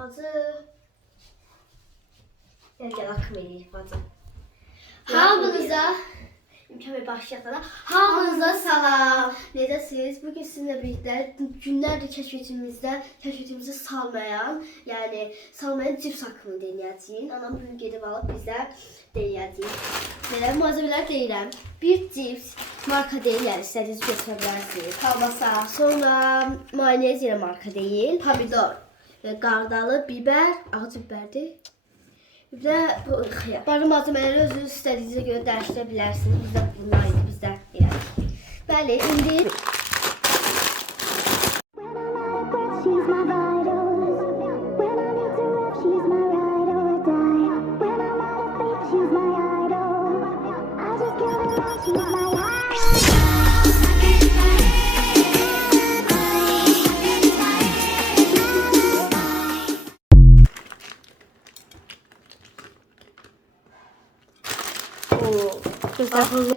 Bacı. Gel gel akım eləyik bacı. Hamınıza İmkan ver başlayalım. Hamınıza salam. Necəsiniz? Bugün sizinlə birlikdə günlərdir kəşfiyyətimizdə kəşfiyyətimizi salmayan, yəni salmayan cips haqqında denəyəcəyik. Anam bugün gedib alıb bizə denəyəcəyik. Belə malzəmələr deyirəm. Bir cips marka deyil, yəni istədiyiniz götürə bilərsiniz. Kalbasa, sonra mayonez yenə marka deyil, pomidor, qardalı, biber, ağacı biberdir. Bir də bu xiyar. Bazı malzəmələri özünüz istədiyinizə görə dəyişdirə bilərsiniz. Bizdə bunlar idi, bizdə yəni. Bəli, indi She's my idol. I just lie, she's my gözəl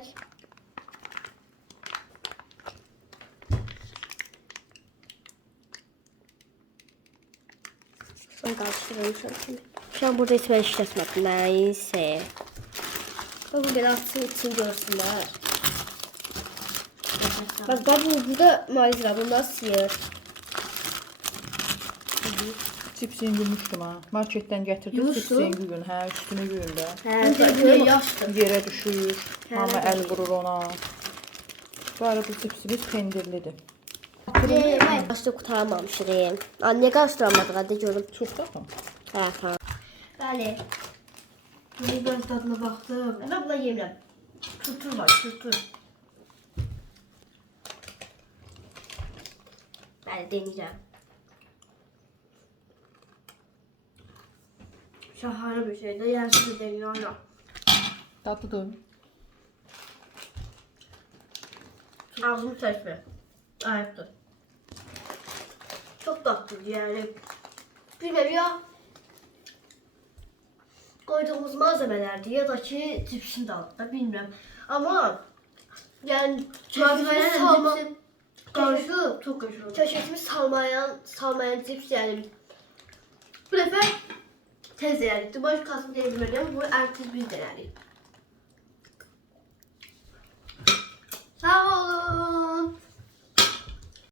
Son qarışdırmışam şimdi. Şu an burada heç mən işlətmədim. Nəysə. Bax bu açsın için görsünlər. Bak bak bu burada var. Bunlar sıyır. Cipsi yumuşdum ha. Marketdən gətirdim Yumuşdu? cipsi gün. Hə, üstünü gün də. Hə, yaşdır. Yerə düşür. Nə əl vurur ona. Bu cipsimiz pendirlidir. Yemək. Başda qutarmamışıq. Anne qarışdıramadık hadi görüm. Çox da mı? Hə, hə. Bəli. Bir ben tadına baktım. Mən buna yemirəm. Tutur var tutur. Bəli, deneyəcəm. Şahane bir şey de yersiz deniyor ya. Dadlıdır. Ağzımı seçme. Ayıptır. Çok tatlı yani. Bilmem ya. Koyduğumuz malzemelerdi ya da ki cipsin de altında bilmem. Ama yani keşfetimiz salma. Karışık. Çok karışık. Keşfetimiz salmayan, salmayan cips yani. Bu defa tez denedik. Baş kasım diyebilirim. Bu ertesi biz denedik.